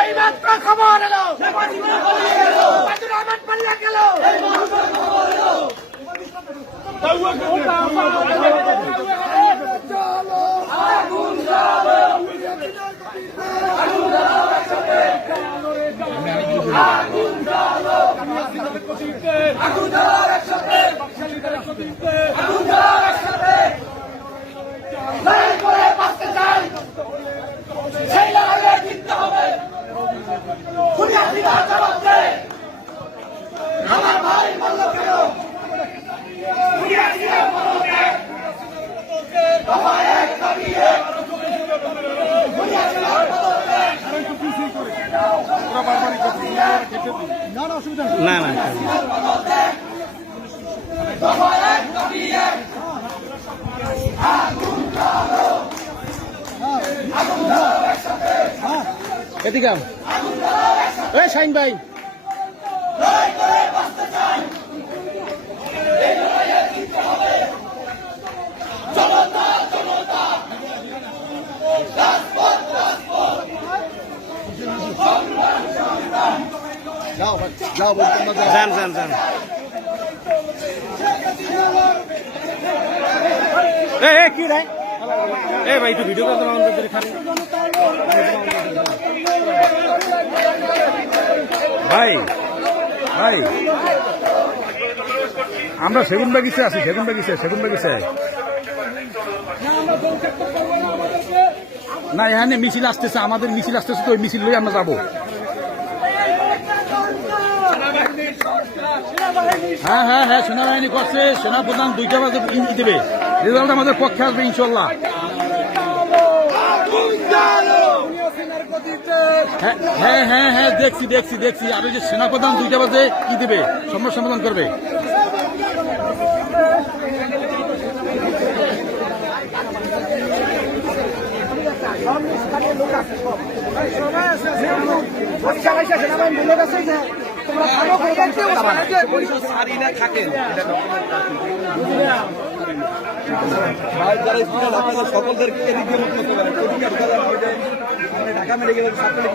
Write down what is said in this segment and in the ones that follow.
এই মাত্র খবর এলো। না না কাম দাবি এক এদিকে। এই শাইন ভাই এ কি এ, ভাই ভাই আমরা সেগুন বাগিচে আছি, সেগুন বাগিচে সেগুন বাগিচে। না, এখানে মিছিল আসতেছে, আমাদের মিছিল আসতেছে, তো ওই মিছিল লই আমরা যাব। হ্যাঁ হ্যাঁ হ্যাঁ সেনাবাহিনী করছে। সেনাপ্রধান দুইটা বাজে ইঞ্জি দেবে। রেজাল্ট আমাদের পক্ষে আসবে ইনশাল্লাহ হ্যাঁ হ্যাঁ হ্যাঁ হ্যাঁ দেখছি দেখছি দেখছি। আর ওই যে সেনাপ্রধান দুইটা বাজে কি দেবে সমস্যা সমাধান করবে। সকলদেরকে এদিক দিয়ে মানে ঢাকা মেডিকেল ছাত্রলীগ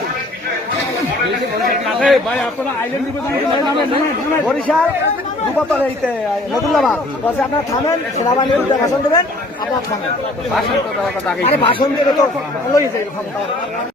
বরিশাল দুপাতলে এইতে নতুল্লাবাদ বলছে আপনারা থামেন সেনাবাহিনীর বিরুদ্ধে ভাষণ দেবেন আপনার থামেন। ভাষণ দেবে তো ক্ষমতা